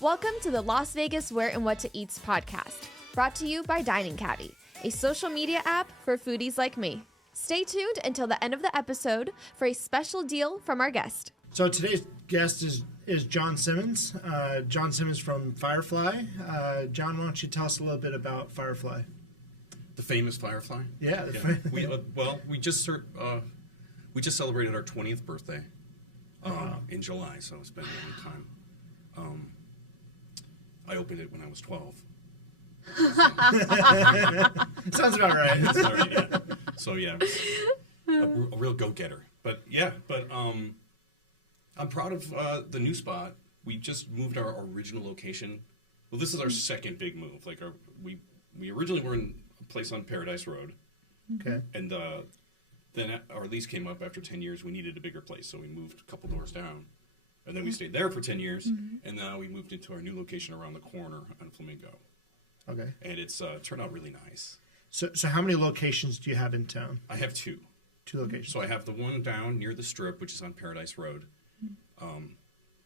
Welcome to the Las Vegas Where and What to Eats podcast, brought to you by Caddy, a social media app for foodies like me. Stay tuned until the end of the episode for a special deal from our guest. So today's guest is John Simmons. John Simmons from Firefly. John, why don't you tell us a little bit about Firefly? The famous Firefly? Yeah. We just celebrated our 20th birthday in July, so it's been a long time. I opened it when I was 12. Sounds about right. Sorry, yeah. So yeah, a real go-getter. But I'm proud of the new spot. We just moved our original location. Well, this is our second big move. Like we originally were in a place on Paradise Road. Okay. And then our lease came up after 10 years. We needed a bigger place, so we moved a couple doors down. And then we stayed there for 10 years, and now we moved into our new location around the corner on Flamingo. Okay. And it's turned out really nice. So how many locations do you have in town? I have two. Two locations. So I have the one down near the Strip, which is on Paradise Road.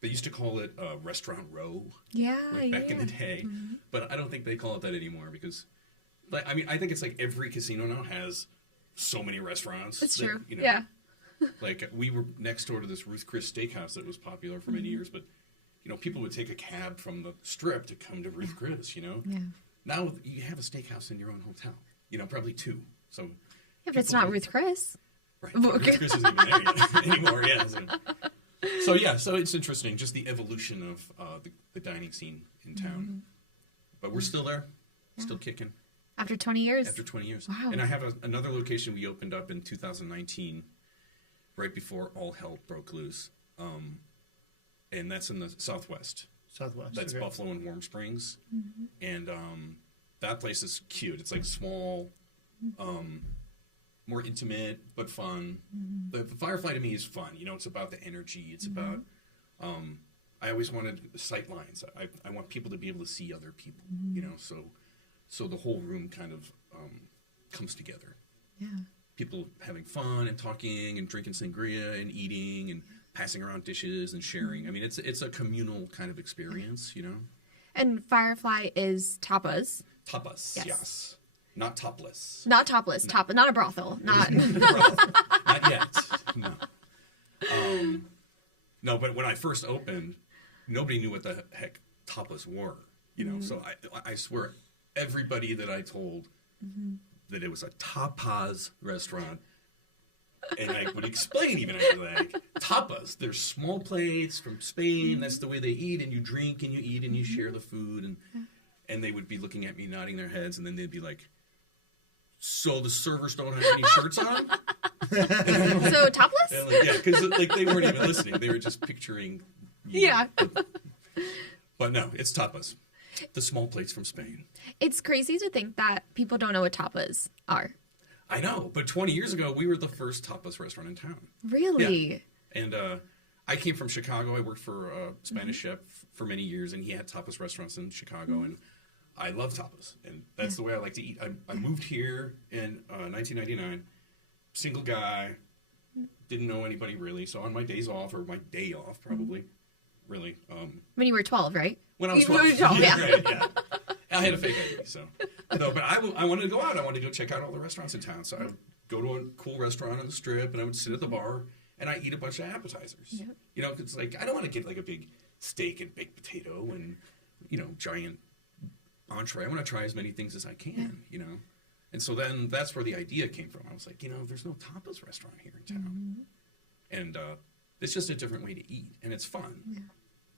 They used to call it Restaurant Row back in the day, but I don't think they call it that anymore because, I think it's like every casino now has so many restaurants. It's true. Yeah. Like, we were next door to this Ruth Chris Steakhouse that was popular for many years, but, people would take a cab from the Strip to come to Ruth Chris, Yeah. Now you have a steakhouse in your own hotel, probably two. So if it's not Ruth Chris. Right. Ruth Chris isn't even there anymore, yeah. So it's interesting, just the evolution of the dining scene in town. But we're still there, still kicking. After 20 years? After 20 years. Wow. And I have another location we opened up in 2019, right before all hell broke loose. And that's in the Southwest. That's okay. Buffalo and Warm Springs. And that place is cute. It's like small, more intimate, but fun. The Firefly to me is fun. It's about the energy. It's about, I always wanted sight lines. I want people to be able to see other people, so the whole room kind of comes together. Yeah. People having fun and talking and drinking sangria and eating and passing around dishes and sharing. I mean, it's a communal kind of experience, And Firefly is tapas. Tapas, yes. Not topless. Not topless. No. Not a brothel. Not Not yet. No. No, but when I first opened, nobody knew what the heck tapas were. So I swear, everybody that I told that it was a tapas restaurant, and I would explain even, I'd be like, tapas, they're small plates from Spain, that's the way they eat, and you drink and you eat and you share the food, and they would be looking at me nodding their heads, and then they'd be like, so the servers don't have any shirts on? So topless? Yeah, because they weren't even listening, they were just picturing. Yeah. But no, it's tapas. The small plates from Spain. It's crazy to think that people don't know what tapas are. I know, but 20 years ago, we were the first tapas restaurant in town. Really? Yeah. And I came from Chicago. I worked for a Spanish chef for many years, and he had tapas restaurants in Chicago, and I love tapas, and that's the way I like to eat. I moved here in 1999, single guy, didn't know anybody really, so on my days off, or my day off probably, really. When you were 12, right? When I was 12. You were 12, yeah. Right, yeah. I had a fake ID, so. No, but I wanted to go out. I wanted to go check out all the restaurants in town. So I would go to a cool restaurant on the Strip, and I would sit at the bar, and I eat a bunch of appetizers. Yeah. It's like, I don't want to get like a big steak and baked potato and, giant entree. I want to try as many things as I can, And so then that's where the idea came from. I was like, there's no tapas restaurant here in town. And it's just a different way to eat, and it's fun. Yeah.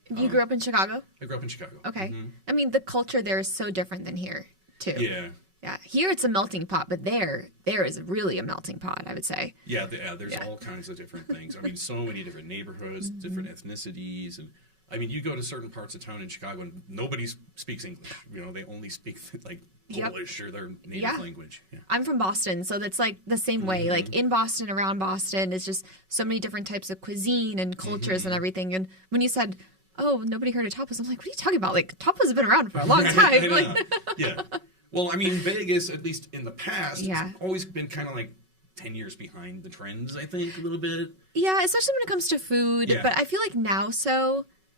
You grew up in Chicago? I grew up in Chicago. Okay. I mean, the culture there is so different than here, too. Yeah. Yeah. Here it's a melting pot, but there is really a melting pot, I would say. Yeah, there's all kinds of different things. I mean, so many different neighborhoods, different ethnicities. And, I mean, you go to certain parts of town in Chicago and nobody speaks English. They only speak, like, Polish or their native language. Yeah. I'm from Boston, so that's, like, the same way. Like, in Boston, around Boston, it's just so many different types of cuisine and cultures and everything. And when you said, oh, nobody heard of tapas, I'm like, what are you talking about? Like, tapas have been around for a long time. Yeah. Well, I mean, Vegas, at least in the past, has always been kind of like 10 years behind the trends, I think, a little bit. Yeah, especially when it comes to food. Yeah. But I feel like now,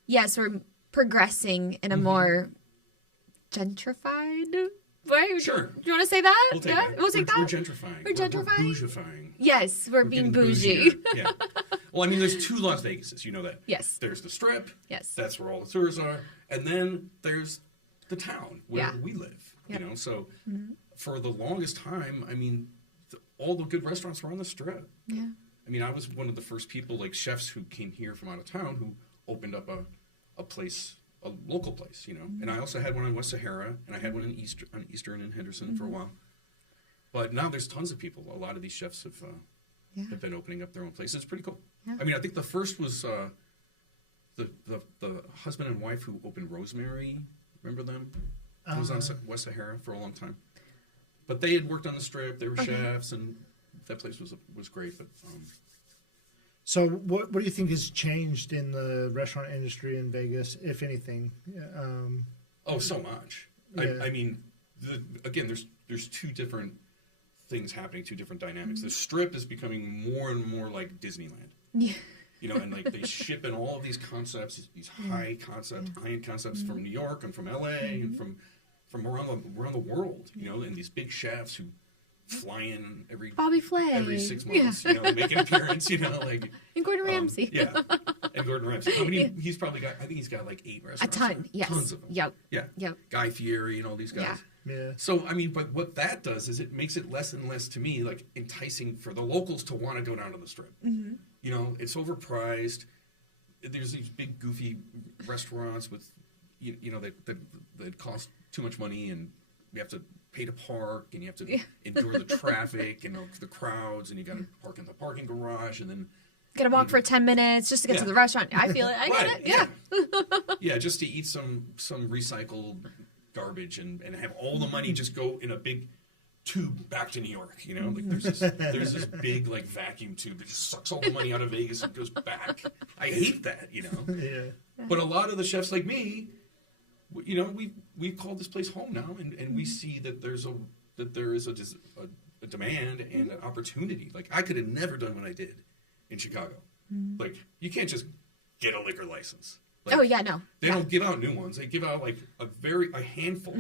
yes, we're progressing in a more gentrified way. Sure. Do you want to say that? We'll take yeah, it. we'll take We're that. gentrifying. We're gentrifying? We're bougifying. Yes, we're being getting bougie. bougier. Yeah. Well, I mean, there's two Las Vegases. You know that. Yes. There's the Strip. Yes. That's where all the tourists are, and then there's the town where Yeah. we live. Yep. You know, so for the longest time, I mean, all the good restaurants were on the Strip. Yeah. I mean, I was one of the first people, like chefs who came here from out of town, who opened up a place, a local place, you know. And I also had one on West Sahara, and I had one in Eastern and Henderson for a while. But now there's tons of people. A lot of these chefs have been opening up their own places. It's pretty cool. Yeah. I mean, I think the first was the husband and wife who opened Rosemary. Remember them? It was on West Sahara for a long time. But they had worked on the Strip. They were chefs, and that place was great. But So what do you think has changed in the restaurant industry in Vegas, if anything? so much. Yeah. I mean, again, there's two different things happening, two different dynamics. The Strip is becoming more and more like Disneyland. Yeah. You know, and like they ship in all of these concepts, these high-end concepts from New York and from LA and from around the world. You know, and these big chefs who fly in Bobby Flay. every 6 months. You know, make an appearance. You know, like And Gordon Ramsay. yeah, and Gordon Ramsay. How many? He's probably got. I think he's got like 8 A restaurants. ton. Yes. Tons of them. Yep. Yeah. Yep. Guy Fieri and all these guys. Yeah. Yeah. So, I mean, but what that does is it makes it less and less, to me, like enticing for the locals to want to go down to the Strip. Mm-hmm. You know, it's overpriced. There's these big, goofy restaurants with, you know, that cost too much money, and you have to pay to park, and you have to endure the traffic and the crowds, and you got to park in the parking garage, and then Gotta walk for 10 minutes just to get to the restaurant. I feel it. I get it. Yeah. Yeah, just to eat some recycled garbage and have all the money just go in a big tube back to New York. You know, like there's this big like vacuum tube that just sucks all the money out of Vegas and goes back. I hate that. You know. Yeah. But a lot of the chefs like me, you know, we've called this place home now, and we see that there is a demand and an opportunity. Like I could have never done what I did in Chicago. Like you can't just get a liquor license. Like, Oh yeah, no. they don't give out new ones. They give out like a handful,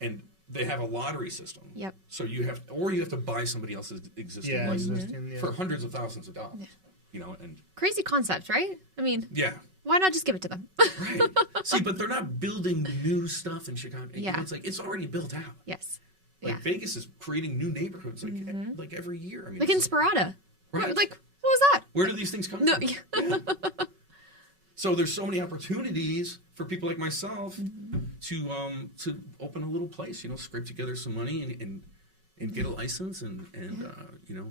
and they have a lottery system. Yep. So you have to buy somebody else's existing license for hundreds of thousands of dollars. You know, and Crazy concept, right? I mean, yeah, why not just give it to them? right. See, but they're not building new stuff in Chicago. Yeah. It's like it's already built out. Yes. Like Yeah. Vegas is creating new neighborhoods like every year. I mean, Like Inspirata. Right. Like, what was that? where do these things come No. from? Yeah. So there's so many opportunities for people like myself to open a little place, you know, scrape together some money and get a license and you know,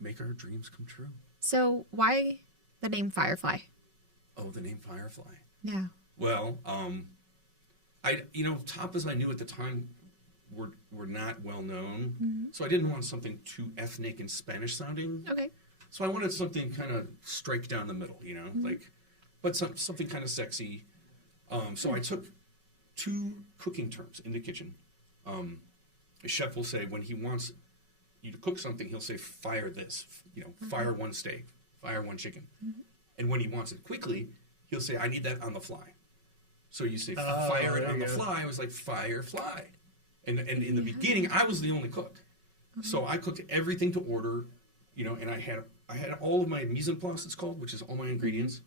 make our dreams come true. So why the name Firefly? Oh, the name Firefly. Yeah. Well, tapas I knew at the time were not well known, so I didn't want something too ethnic and Spanish sounding. Okay. So I wanted something kind of strike down the middle, you know, but something kind of sexy. So I took 2 cooking terms in the kitchen. A chef will say when he wants you to cook something, he'll say fire this, you know, fire 1 steak, fire 1 chicken. And when he wants it quickly, he'll say, I need that on the fly. So you say fire it on the fly. I was like, Firefly. And in the beginning, I was the only cook. So I cooked everything to order, you know, and I had all of my mise en place, it's called, which is all my ingredients.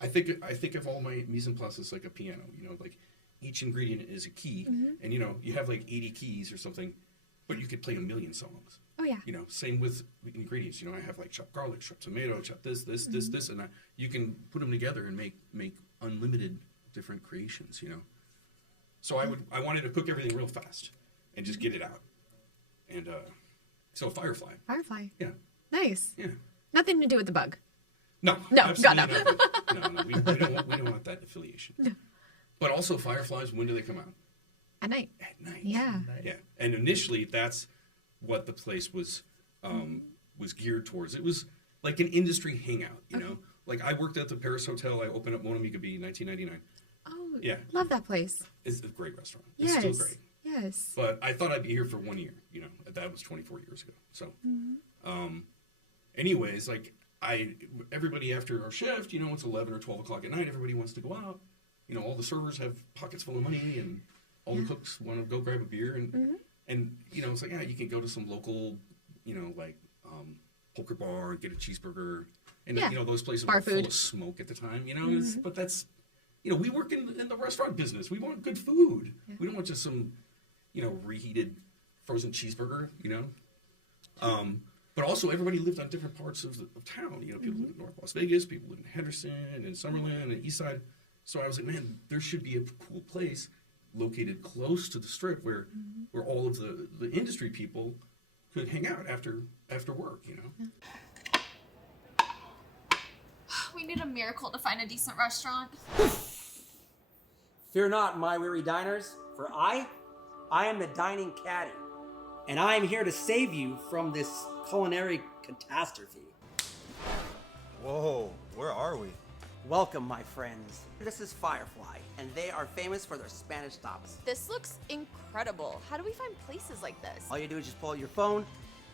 I think of all my mise en place as like a piano, you know, like each ingredient is a key, and you know, you have like 80 keys or something, but you could play a million songs. Oh yeah. You know, same with ingredients. You know, I have like chopped garlic, chopped tomato, chopped this, and you can put them together and make unlimited different creations. You know, so I wanted to cook everything real fast and just get it out, and so Firefly. Firefly. Yeah. Nice. Yeah. Nothing to do with the bug. No, No, absolutely God, no. not. No, we don't want that affiliation. No. But also, Fireflies, when do they come out? At night. At night. Yeah. Yeah, and initially, that's what the place was geared towards. It was like an industry hangout, you know? Like, I worked at the Paris Hotel. I opened up Monamiga B in 1999. Oh, yeah. Love that place. It's a great restaurant. Yes. It's still great. Yes. But I thought I'd be here for 1 year, you know? That was 24 years ago. So, anyways, like, everybody after our shift, you know, it's 11 or 12 o'clock at night, everybody wants to go out. you know, all the servers have pockets full of money, and all the cooks want to go grab a beer, and you know, it's like, yeah, you can go to some local, you know, like poker bar and get a cheeseburger, and you know, those places bar were full food. of smoke at the time, you know. But that's, you know, we work in the restaurant business. We want good food. We don't want just some, you know, reheated frozen cheeseburger, you know. But also, everybody lived on different parts of town. You know, people live in North Las Vegas, people live in Henderson, and Summerlin, and East Side. So I was like, man, there should be a cool place located close to the Strip where all of the industry people could hang out after work, you know. We need a miracle to find a decent restaurant. Fear not, my weary diners, for I am the dining caddy, and I am here to save you from this culinary catastrophe. Whoa, where are we? Welcome, my friends. This is Firefly, and they are famous for their Spanish tapas. This looks incredible. How do we find places like this? All you do is just pull out your phone,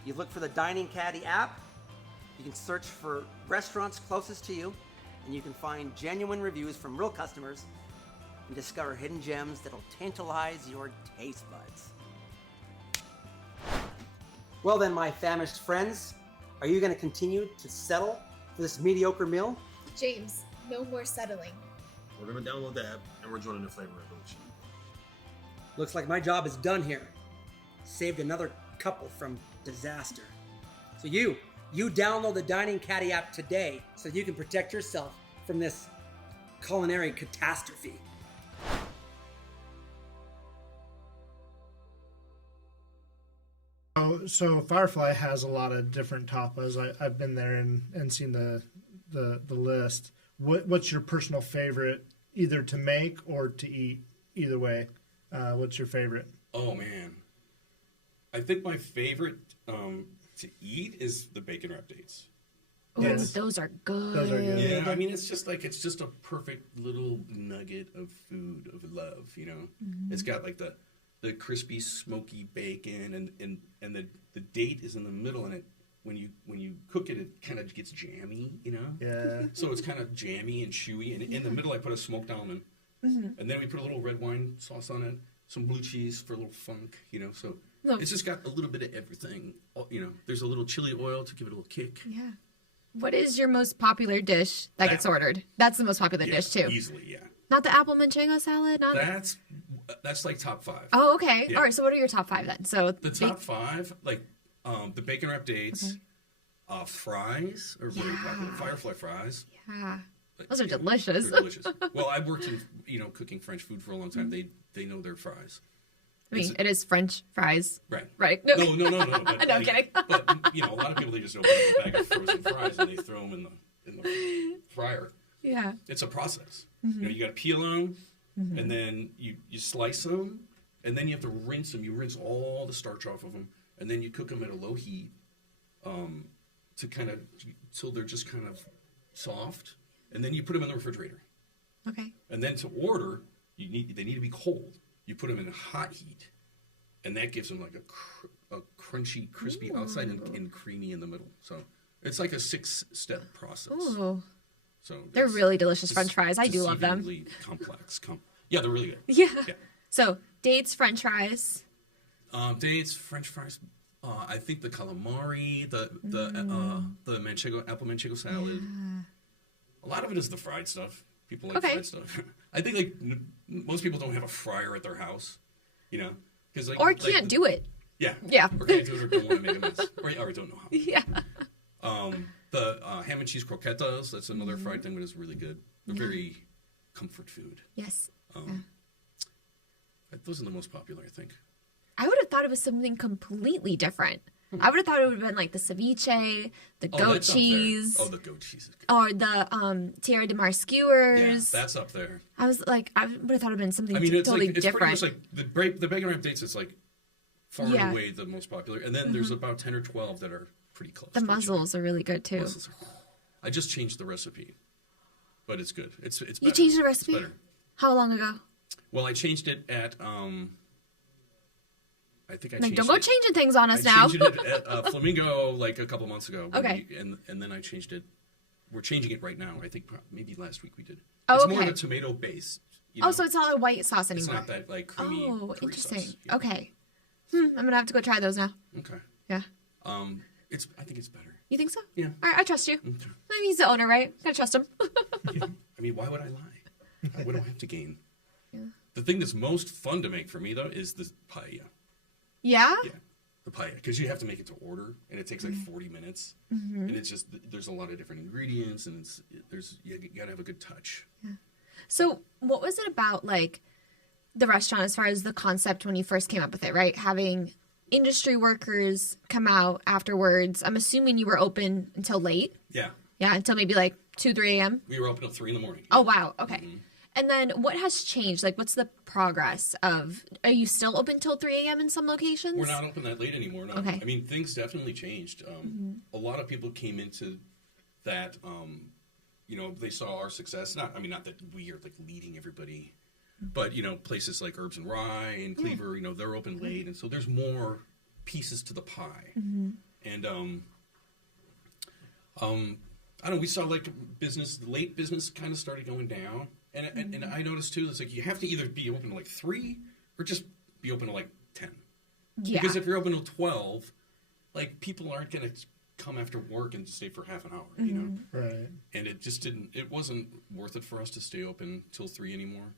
you look for the Dining Caddy app, you can search for restaurants closest to you, and you can find genuine reviews from real customers and discover hidden gems that'll tantalize your taste buds. Well then, my famished friends, are you going to continue to settle for this mediocre meal? James, no more settling. We're gonna download the app and we're joining the Flavor Revolution. Looks like my job is done here. Saved another couple from disaster. So you download the Dining Caddy app today so you can protect yourself from this culinary catastrophe. So Firefly has a lot of different tapas. I've been there and seen the list. What's your personal favorite, either to make or to eat? Either way, what's your favorite? Oh man, I think my favorite to eat is the bacon wrap dates. Oh, Yes. those are good. Those are good. Yeah, I mean, it's just a perfect little nugget of food, of love, you know. It's got like the crispy, smoky bacon, and the date is in the middle, and it when you cook it, it kind of gets jammy, you know. Yeah. So it's kind of jammy and chewy, and in the middle I put a smoked almond, and then we put a little red wine sauce on it, some blue cheese for a little funk, you know. So it's just got a little bit of everything, you know. There's a little chili oil to give it a little kick. Yeah. What is your most popular dish that gets ordered? That's the most popular dish too. Easily, yeah. Not the apple manchego salad. Not That's like top 5. Oh, okay. Yeah. All right. So what are your top 5 then? So The top 5, like the bacon wrap dates, fries are very popular. Firefly fries. Yeah. Those are delicious. They're delicious. Well, I've worked in cooking French food for a long time. They know their fries. I mean, it is French fries. Right. Right. No. But, No, I'm kidding. But a lot of people, they just open up a bag of frozen fries and they throw them in the fryer. Yeah. It's a process. You got to peel them, and then you slice them, and then you have to rinse them. You rinse all the starch off of them, and then you cook them at a low heat, till they're just kind of soft, and then you put them in the refrigerator. Okay. And then to order, they need to be cold. You put them in hot heat, and that gives them like a crunchy, crispy outside and creamy in the middle. So it's like a 6-step process. Ooh. So They're really delicious French fries. I do love them. Deceivingly complex. Yeah, they're really good. Yeah. So dates, French fries. Dates, French fries. I think the calamari, the apple manchego salad. A lot of it is the fried stuff. People like fried stuff. I think like most people don't have a fryer at their house, you know, because Or can't do it. Yeah. Yeah. Or can't do it, or don't want to make a mess, or don't know how. Yeah. The ham and cheese croquetas. That's another fried thing that is really good. They're very comfort food. Yes. Those are the most popular, I think. I would have thought it was something completely different. I would have thought it would have been like the ceviche, the goat That's up cheese. there. Oh, the goat cheese is good. Or the Tierra de Mar skewers. Yeah, that's up there. I was like, I would have thought it would have been something I mean, it's totally it's different. pretty much like the bacon wrap dates. It's like far and away the most popular, and then there's about 10 or 12 that are pretty close. The mussels are really good too. I just changed the recipe, but it's good. It's better. You changed the recipe? It's better. How long ago? Well, I changed it at I think I Like, changed don't go it. changing things on us I now. changed it at Flamingo like a couple months ago. Okay. And then I changed it. We're changing it right now. I think maybe last week we did. Oh, It's more okay. of a tomato base, You know? Oh, so it's not a white sauce it's anymore. not that like creamy. Oh, curry interesting. sauce. Yeah. Okay. I'm gonna have to go try those now. Okay. Yeah. I think it's better. You think so? Yeah. All right, I trust you. Okay. I mean, he's the owner, right? Gotta trust him. Yeah. I mean, why would I lie? What do I have to gain? Yeah. The thing that's most fun to make for me though is the paella. Yeah. Yeah, the paella, because you have to make it to order, and it takes like 40 minutes, Mm-hmm. and it's just there's a lot of different ingredients, and you gotta have a good touch. So, what was it about, like, the restaurant as far as the concept when you first came up with it, right? Having industry workers come out afterwards. I'm assuming you were open until late. Yeah, Yeah, until maybe like 2, 3 a.m. we were open till 3 in the morning. Oh, wow. Okay. And then what has changed? Like, what's the progress of, are you still open till 3 a.m. in some locations? We're not open that late anymore. No, Okay. I mean things definitely changed. A lot of people came into that. They saw our success. Not that we are like leading everybody, but places like Herbs and Rye and Cleaver, they're open late, and so there's more pieces to the pie. And I don't know. We saw like late business kind of started going down, and I noticed too. It's like you have to either be open to like 3 or just be open to like 10. Yeah. Because if you're open till 12, like people aren't gonna come after work and stay for half an hour, Right. And it wasn't worth it for us to stay open till 3 anymore.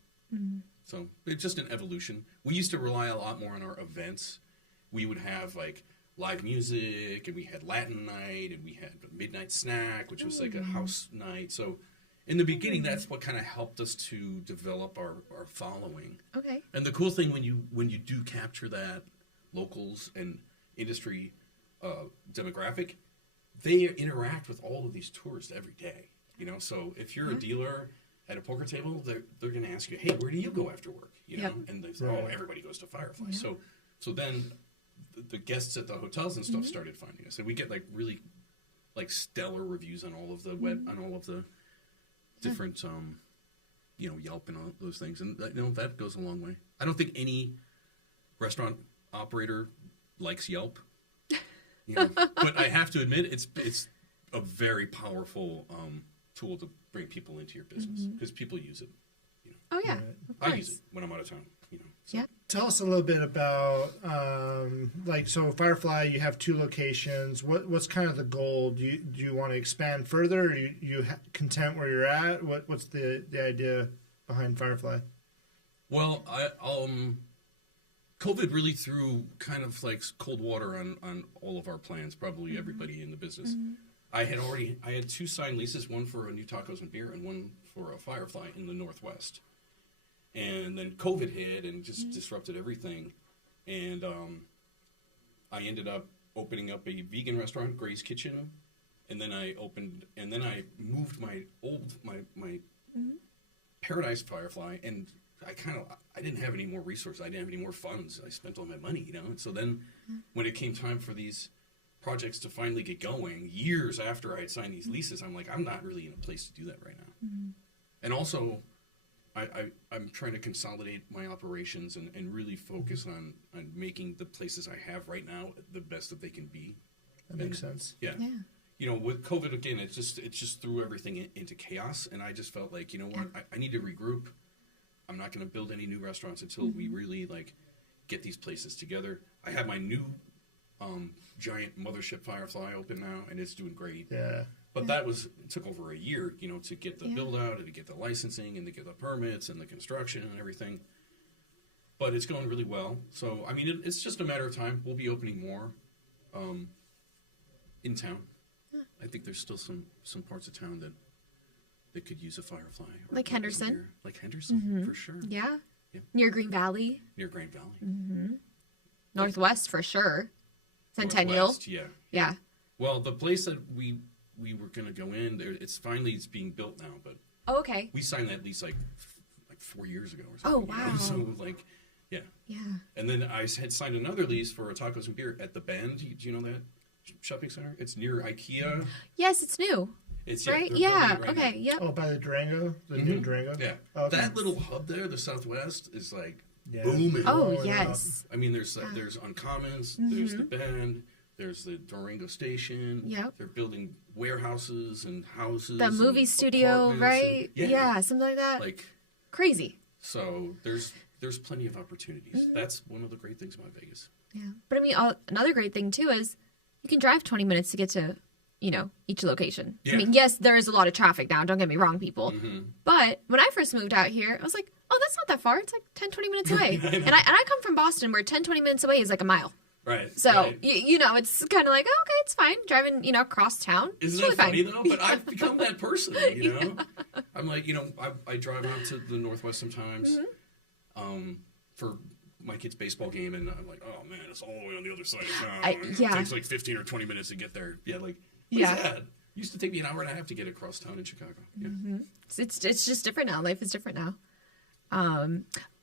So it's just an evolution. We used to rely a lot more on our events. We would have like live music, and we had Latin night, and we had a midnight snack, which was like a house night. So in the beginning, that's what kind of helped us to develop our following. Okay. And the cool thing when you do capture that locals and industry demographic, they interact with all of these tourists every day. So if you're a dealer at a poker table, they're going to ask you, "Hey, where do you go after work?" Yep. And they say, Right. "Oh, everybody goes to Firefly." So then the guests at the hotels and stuff started finding us, and we get like really like stellar reviews on all of the on all of the different Yelp and all those things, and that goes a long way. I don't think any restaurant operator likes Yelp, but I have to admit it's a very powerful tool to bring people into your business because people use it. Oh, yeah. Right. Of I course. use it when I'm out of town. So. Yeah. Tell us a little bit about, so Firefly, you have 2 locations. What's kind of the goal? Do you want to expand further? Or you content where you're at? What's the idea behind Firefly? Well, COVID really threw kind of like cold water on all of our plans. Probably everybody in the business. I had 2 signed leases, one for a new tacos and beer, and one for a Firefly in the Northwest. And then COVID hit and just disrupted everything. And I ended up opening up a vegan restaurant, Gray's Kitchen. And then I moved my Paradise Firefly, and I didn't have any more resources. I didn't have any more funds. I spent all my money, And so then when it came time for these projects to finally get going, years after I had signed these leases, I'm like, I'm not really in a place to do that right now. And also, I'm trying to consolidate my operations and really focus on making the places I have right now the best that they can be. That makes sense. Yeah. Yeah. With COVID again, it just threw everything into chaos, and I just felt like, I need to regroup. I'm not going to build any new restaurants until we really like get these places together. I have my new giant mothership Firefly open now, and it's doing great. Yeah. But it took over a year, to get the build out and to get the licensing and to get the permits and the construction and everything. But it's going really well. So, I mean, it's just a matter of time. We'll be opening more in town. I think there's still some parts of town that could use a Firefly. Like Henderson? Like Henderson, for sure. Yeah. Yeah. Near Green Valley. Near Grand Valley. Northwest, for sure. Centennial. Northwest, yeah. Yeah. Well, the place that we were going to go in, it's being built now, but Oh, okay. we signed that lease like 4 years ago or something. Oh, wow. So yeah. Yeah. And then I had signed another lease for a tacos and beer at the Bend. Do you know that shopping center? It's near IKEA. Yes, it's new. It's Right? they're Yeah. building it right Okay. now. Yep. Oh, by the Durango? The new Durango? Yeah. Okay. That little hub there, the Southwest, is like Yeah. booming. Oh, Blowing yes. I mean, there's Uncommons, there's the Bend, there's the Durango Station. Yep. They're building warehouses and houses. The movie and studio, apartments right? and- Yeah, something like that. Like Crazy. So there's plenty of opportunities. That's one of the great things about Vegas. Yeah. But I mean, another great thing too is you can drive 20 minutes to get to, each location. Yeah. I mean, yes, there is a lot of traffic now. Don't get me wrong, people. But when I first moved out here, I was like, oh, that's not that far. It's like 10, 20 minutes away. and I come from Boston where 10, 20 minutes away is like a mile. Right. So, right. It's kind of like, oh, okay, it's fine. Driving, across town. Isn't it's it funny, fine. though? But I've become that person, I'm like, I drive out to the Northwest sometimes for my kid's baseball game, and I'm like, oh, man, it's all the way on the other side of town. It takes like 15 or 20 minutes to get there. Yeah, like, what's that? It used to take me an hour and a half to get across town in Chicago. Yeah. It's just different now. Life is different now.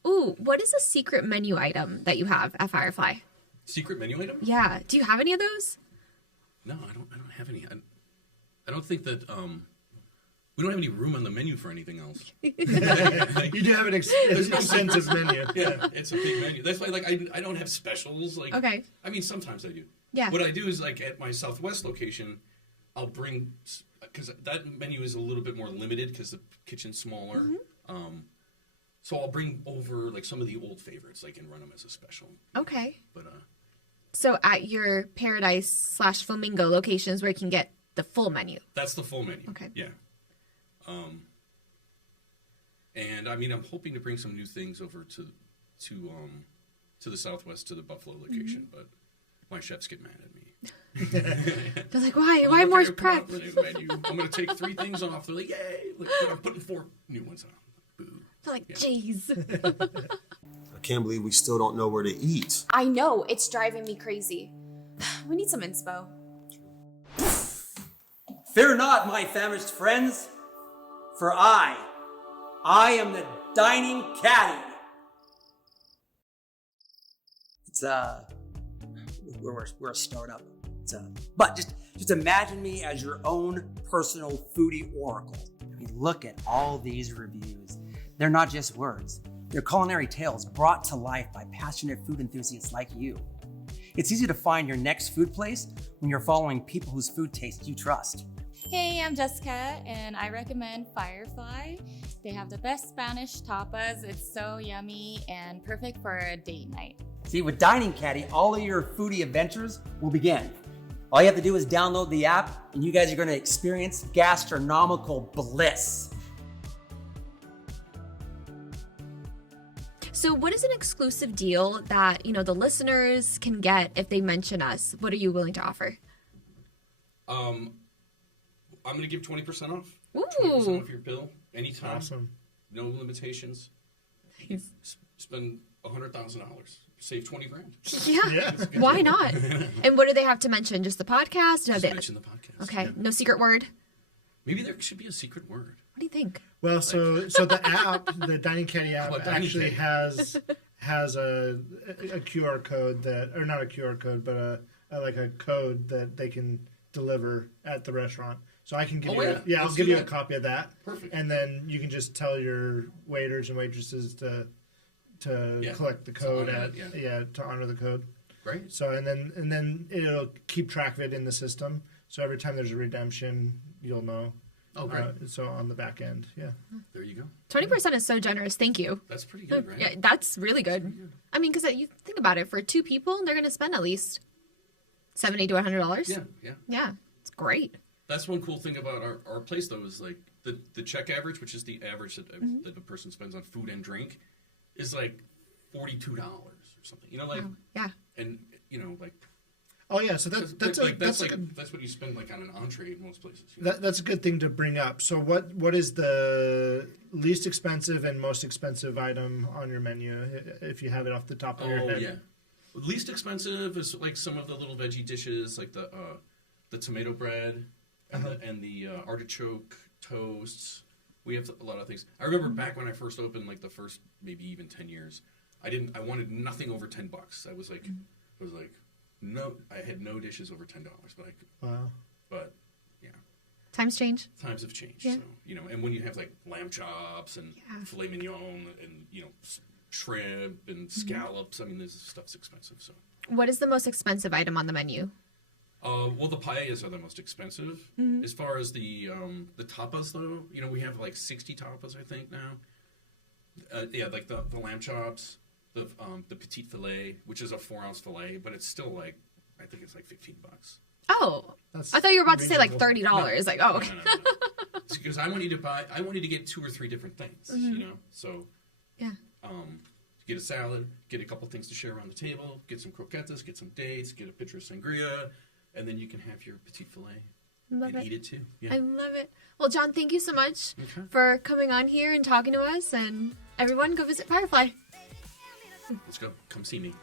What is a secret menu item that you have at Firefly? Secret menu item? Yeah. Do you have any of those? No, I don't have any. I don't think that we don't have any room on the menu for anything else. You do have an extensive menu. Yeah, it's a big menu. That's why, I don't have specials. Okay. I mean, sometimes I do. Yeah. What I do is, at my Southwest location, I'll bring, because that menu is a little bit more limited because the kitchen's smaller. So I'll bring over, some of the old favorites, and run them as a special. Okay. But, So at your Paradise/Flamingo locations where you can get the full menu. that's the full menu. Okay. Yeah. And I mean, I'm hoping to bring some new things over to the Southwest, to the Buffalo location, but my chefs get mad at me. They're like, why more prep? I'm going to take 3 things off. They're like, yay! But I'm putting 4 new ones on. Boo. They're like, jeez. I can't believe we still don't know where to eat. I know, it's driving me crazy. We need some inspo. Fear not, my famished friends, for I am the dining caddy. It's we're a startup. But just imagine me as your own personal foodie oracle. I mean, look at all these reviews. They're not just words. They're culinary tales brought to life by passionate food enthusiasts like you. It's easy to find your next food place when you're following people whose food taste you trust. Hey, I'm Jessica, and I recommend Firefly. They have the best Spanish tapas. It's so yummy and perfect for a date night. See, with Dining Caddy, all of your foodie adventures will begin. All you have to do is download the app, and you guys are going to experience gastronomical bliss. So what is an exclusive deal that, the listeners can get if they mention us? What are you willing to offer? I'm going to give 20% off. Ooh. 20% off your bill anytime. Awesome. No limitations. Spend $100,000. Save $20,000. Yeah. Why not? And what do they have to mention? Just the podcast? Just mention the podcast. Okay. Yeah. No secret word? Maybe there should be a secret word. What do you think? Well, so the app, the Dining Caddy app, Well, Dining actually Caddy. has a QR code or not a QR code, but a code that they can deliver at the restaurant. So I can give you, I'll Let's give do you a that. copy of that. Perfect. And then you can just tell your waiters and waitresses to collect the code honor it, to honor the code. Great. So and then it'll keep track of it in the system. So every time there's a redemption, you'll know. Oh, great. So on the back end, yeah. There you go. 20% is so generous. Thank you. That's pretty good, right? Yeah, that's really good. good. I mean, because you think about it, for 2 people, they're going to spend at least $70 to $100. Yeah. Yeah, it's great. That's one cool thing about our place, though, is the check average, which is the average that a person spends on food and drink, is $42 or something. Wow. Yeah. And Oh yeah, so that's what you spend on an entree in most places. That's a good thing to bring up. So what is the least expensive and most expensive item on your menu, if you have it off the top of your head? Oh yeah, least expensive is some of the little veggie dishes, like the tomato bread and the artichoke toasts. We have a lot of things. I remember back when I first opened, the first maybe even 10 years, I wanted nothing over $10. I was like. No, I had no dishes over $10, but yeah. Times change. Times have changed, Yeah. so and when you have lamb chops and filet mignon and shrimp and scallops, I mean, this stuff's expensive. So, What is the most expensive item on the menu? well, the paellas are the most expensive. As far as the tapas, though, we have 60 tapas, I think now. Yeah, like the lamb chops, the petite filet, which is a 4-ounce filet, but it's still like, I think it's like $15. Oh, That's I thought you were about to say like reasonable. $30. Like, oh, okay. No. Because I want you to get 2 or 3 different things, you know. So Yeah. Get a salad, get a couple things to share around the table, get some croquetas, get some dates, get a pitcher of sangria, and then you can have your petite filet Love and it. eat it too. Yeah. I love it. Well, John, thank you so much Okay. for coming on here and talking to us. And everyone, go visit Firefly. Let's go. Come see me.